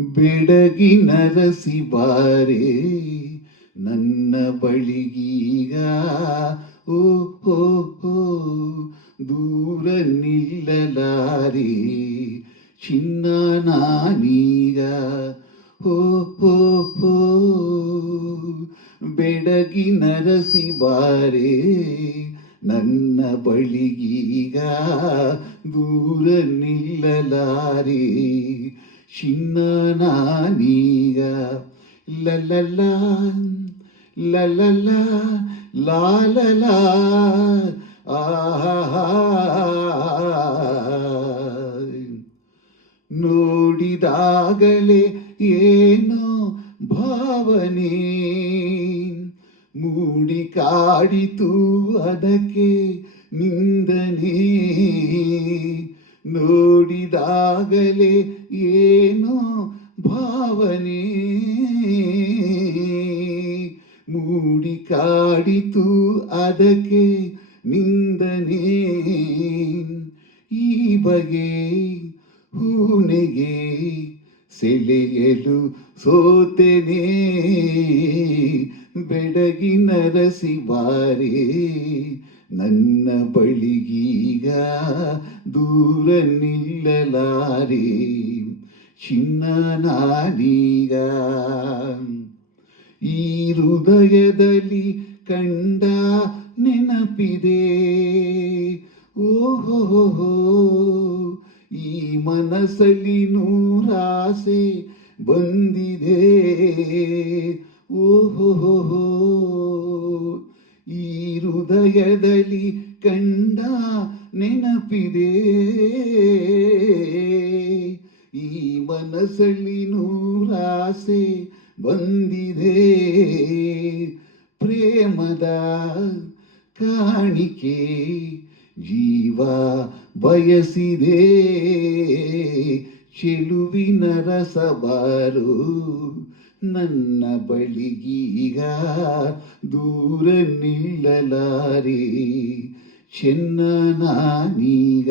ಬೆಡಗಿನ ರಸಿ ಬಾರೆ ನನ್ನ ಬಳಿಗೀಗ. ಓ ಹೋ ಹೋ ದೂರ ನಿಲ್ಲಲಾರೆ ಚಿನ್ನ ನಾನೀಗ. ಹೋ ಹೋ ಹೋ ಬೆಡಗಿನ ರಸಿ ಬಾರೆ ನನ್ನ ಬಳಿಗೀಗ. ದೂರ ನಿಲ್ಲಲಾರೆ ಚಿನ್ನ ನಾನೀಗ. ಲಲಲ ಲಲಲ ಲಾಲಲ ಆಹಾ ನೋಡಿದಾಗಲೇ ಏನೋ ಭಾವನೆ ಮೂಡಿ ಕಾಡಿತು ಅದಕ್ಕೆ ನಿಂದನೆ. ನೋಡಿದಾಗಲೇ ಏನೋ ಭಾವನೆ ಮೂಡಿ ಕಾಡಿತು ಅದಕ್ಕೆ ನಿಂದನೆ. ಈ ಬಗೆ ಹೂನೆಗೆ ಸೆಳೆಯಲು ಸೋತೆನೆ. ಬೆಡಗಿನ ರಸಿ ಬಾರೆ ನನ್ನ ಬಳಿಗೀಗ. ದೂರ ನಿಲ್ಲಲಾರೆ ಚಿನ್ನ ನಾನೀಗ. ಈ ಹೃದಯದಲ್ಲಿ ಕಂಡ ನೆನಪಿದೆ. ಓಹೋ ಈ ಮನಸ್ಸಲ್ಲಿ ನೂರಾಸೆ ಬಂದಿದೆ. ಓಹೋ ಈ ಹೃದಯದಲ್ಲಿ ಕಂಡ ನೆನಪಿದೆ. ಈ ಮನಸ್ಸಲ್ಲಿ ನೂರಾಸೆ ಬಂದಿದೆ. ಪ್ರೇಮದ ಕಾಣಿಕೆ ಜೀವ ಬಯಸಿದೆ. ಚೆಲುವಿನ ರಸಬಾರು ನನ್ನ ಬಳಿಗೀಗ. ದೂರ ನಿಲ್ಲಲಾರೆ ಚೆನ್ನ ನಾನೀಗ.